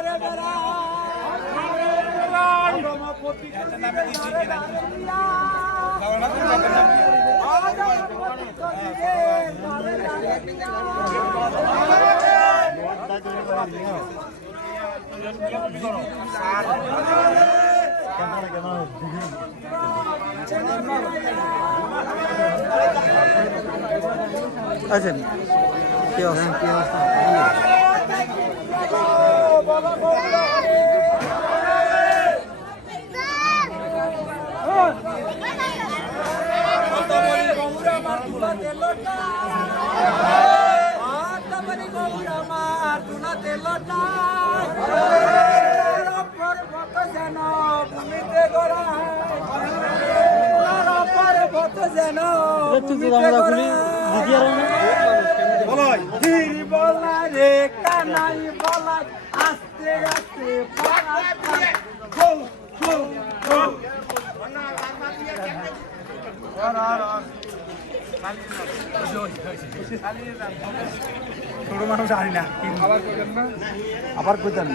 ঘরে বেড়া আছেন কি অবস্থা রে কানাই বলাই আস্তে আস্তে ছোট মানুষ আনি না আবার কইতাম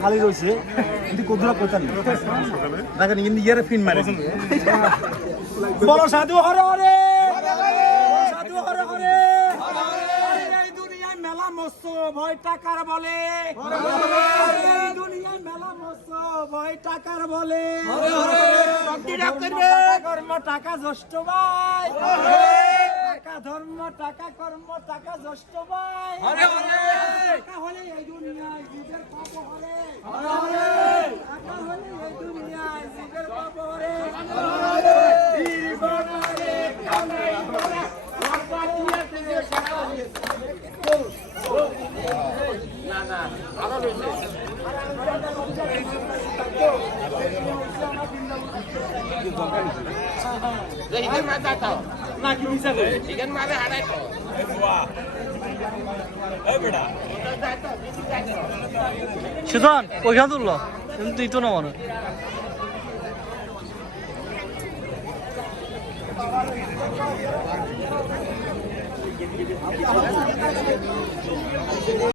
খালি রয়েছে কিন্তু কদুরা কইতাম দেখেন কিন্তু ইয়ারে ফিন মারে বলো সাধু হরে হরে সাধু হরে হরে এই দুনিয়ায় মেলা মস্ত ভয় টাকার বলে এই দুনিয়ায় মেলা মস্ত ভয় টাকার বলে কর্ম টাকা জ্যেষ্ঠ ভাই টাকা ধর্ম টাকা কর্ম টাকা জ্যেষ্ঠ ভাই টাকা হলে এই দুনিয়ায় জীবের পাপ হলে টাকা হলে এই দুনিয়ায় জীবের পাপ হলে সুতরাং ওইখান তুললো কিন্তু তো না মনে